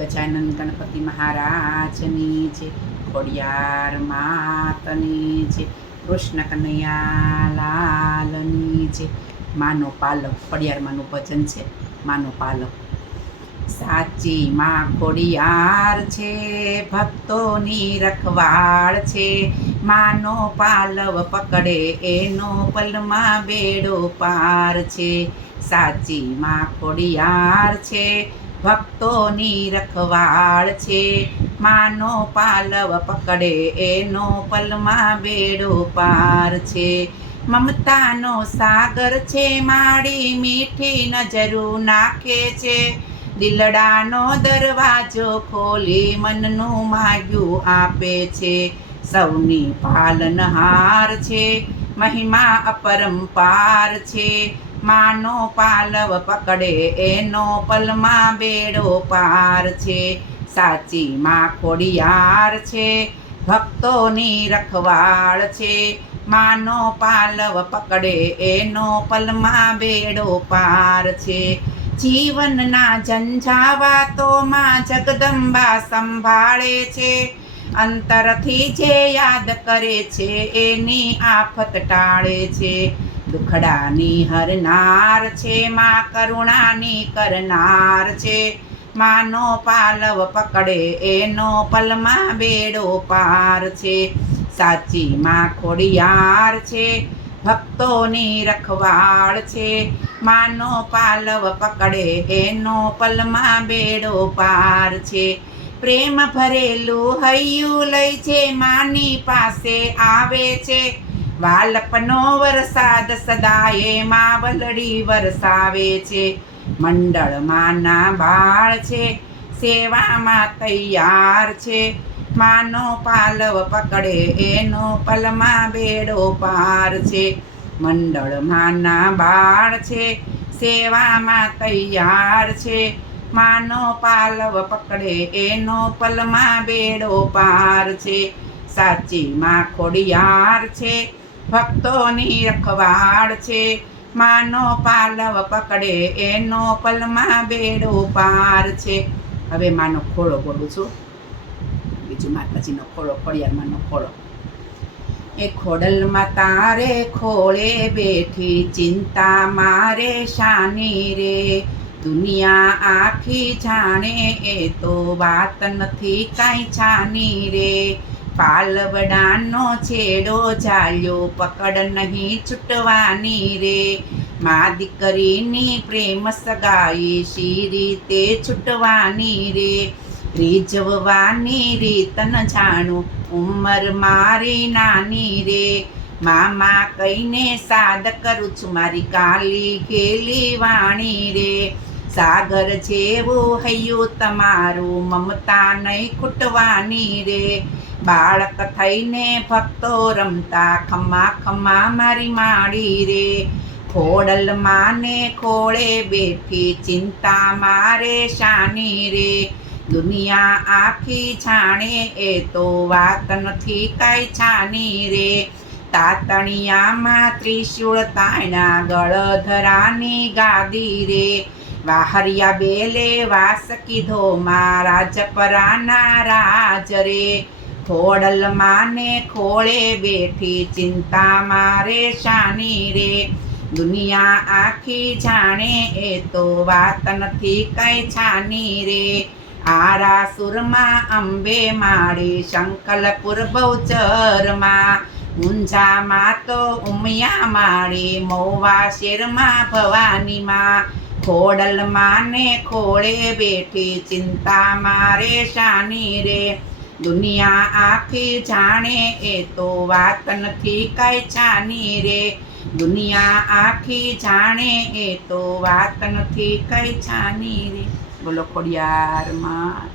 ગજાનન ગણપતિ મહારાજની છે, ખોડિયાર માતની છે, કૃષ્ણ કનૈયા લાલની છે. માનો પાલક, ખોડિયાર માનું ભજન છે, માનો પાલક. સાચી માં ખોડિયાર છે, ભક્તોની રખવાળ છે. માનો પાલવ પકડે એનો પલમાં બેડો પાર છે. સાચી માં ખોડિયાર છે, ભક્તોની રખવાળ છે. માનો પાલવ પકડે એનો પલમાં બેડો પાર છે. મમતાનો સાગર છે, માડી મીઠી નજરું નાખે છે. દિલડાનો દરવાજો ખોલી મનનું માગ્યું આપે છે. સૌની પાલનહાર છે, મહિમા અપરંપાર છે. માનો પાલવ પકડે એનો પલમાં બેડો પાર છે. સાચી માં ખોડિયાર છે, ભક્તોની રખવાળ છે. માનો પાલવ પકડે એનો પલમાં બેડો પાર છે. જીવનના ઝંઝાવાતોમાં જગદંબા સંભાળે છે. અંતરથી જે યાદ કરે છે, એની આફત ટાળે છે. દુખડાની હરનાર છે, માં કરુણાની કરનાર છે. માનો પાલવ પકડે એનો પલમાં બેડો પાર છે. સાચી માં ખોડિયાર છે, ભક્તોની રખવાળ છે. માનો પાલવ પકડે એનો પલમાં બેડો પાર છે. પ્રેમ ભરેલું હૈયું લઈ જે માની પાસે આવે છે. વાલપનો વરસાદ સદાયે માં વલડી વરસાવે છે. મંડળમાંના બાળ છે, સેવામાં તૈયાર છે. માનો પાલવ પકડે એનો પલમાં બેડો પાર છે. મંડળમાંના બાળ છે, સેવામાં તૈયાર છે. માનો પાલવ પકડે એનો પલમાં બેડો પાર છે. સાચી માં ખોડિયાર છે, ભક્તોની રખવાળ છે. માનો પાલવ પકડે એનો પલમાં બેડો પાર છે. હવે માનો ખોળો બોલું છું. બીજું માતાજીનો ખોળો, ખોડિયાર માનો ખોળો. એ ખોડલમાં તારે ખોળે બેઠી, ચિંતા મારે શાની રે. દુનિયા આખી જાણે એ તો વાત નથી કાંઈ છાની રે. પાલવડાનો છેડો ઝાલ્યો, પકડ નહીં છૂટવાની રે. મા દીકરીની પ્રેમ સગાઈ, શી રીતે છૂટવાની રે. રીઝવવાની રીત ન જાણું, ઉંમર મારી નાની રે. મામા કહીને સાદ કરું છું, મારી કાલી ઘેલી વાણી રે. સાગર જેવું હૈયું તમારું, મમતા નહીં ખૂટવાની રે. બાળક થઈને ભક્તો રમતા, ખમા ખમા મારી માડી રે. ખોડલ માને ખોળે બેઠી, ચિંતા મારે શાની રે. દુનિયા આખી જાણે એ તો વાત નથી કાંઈ છાની રે. તાતણિયામાં ત્રિશૂળ તાણ્યા, ગળધરાની ગાદી રે. વાહરિયા બેલે વાસ કીધો, માં રાજપરાના રાજ રે. ખોડલ માને ખોળે બેઠી, ચિંતા મારે શાની રે. દુનિયા આખી જાણે એ તો વાત નથી કાંઈ છાની રે. આરાસુરમાં અંબે માળી, શંકલપુર બહુચરમાં. ઊંઝામાં તો ઉમિયા માળી, મહુવા શેરમાં ભવાનીમાં. ખોડલ માને ખોળે બેઠી, ચિંતા મારે શાની રે. દુનિયા આખી જાણે એ તો વાત નથી કાંઈ છાની રે. દુનિયા આખી જાણે એ તો વાત નથી કાંઈ છાની રે. બોલો ખોડિયાર માં.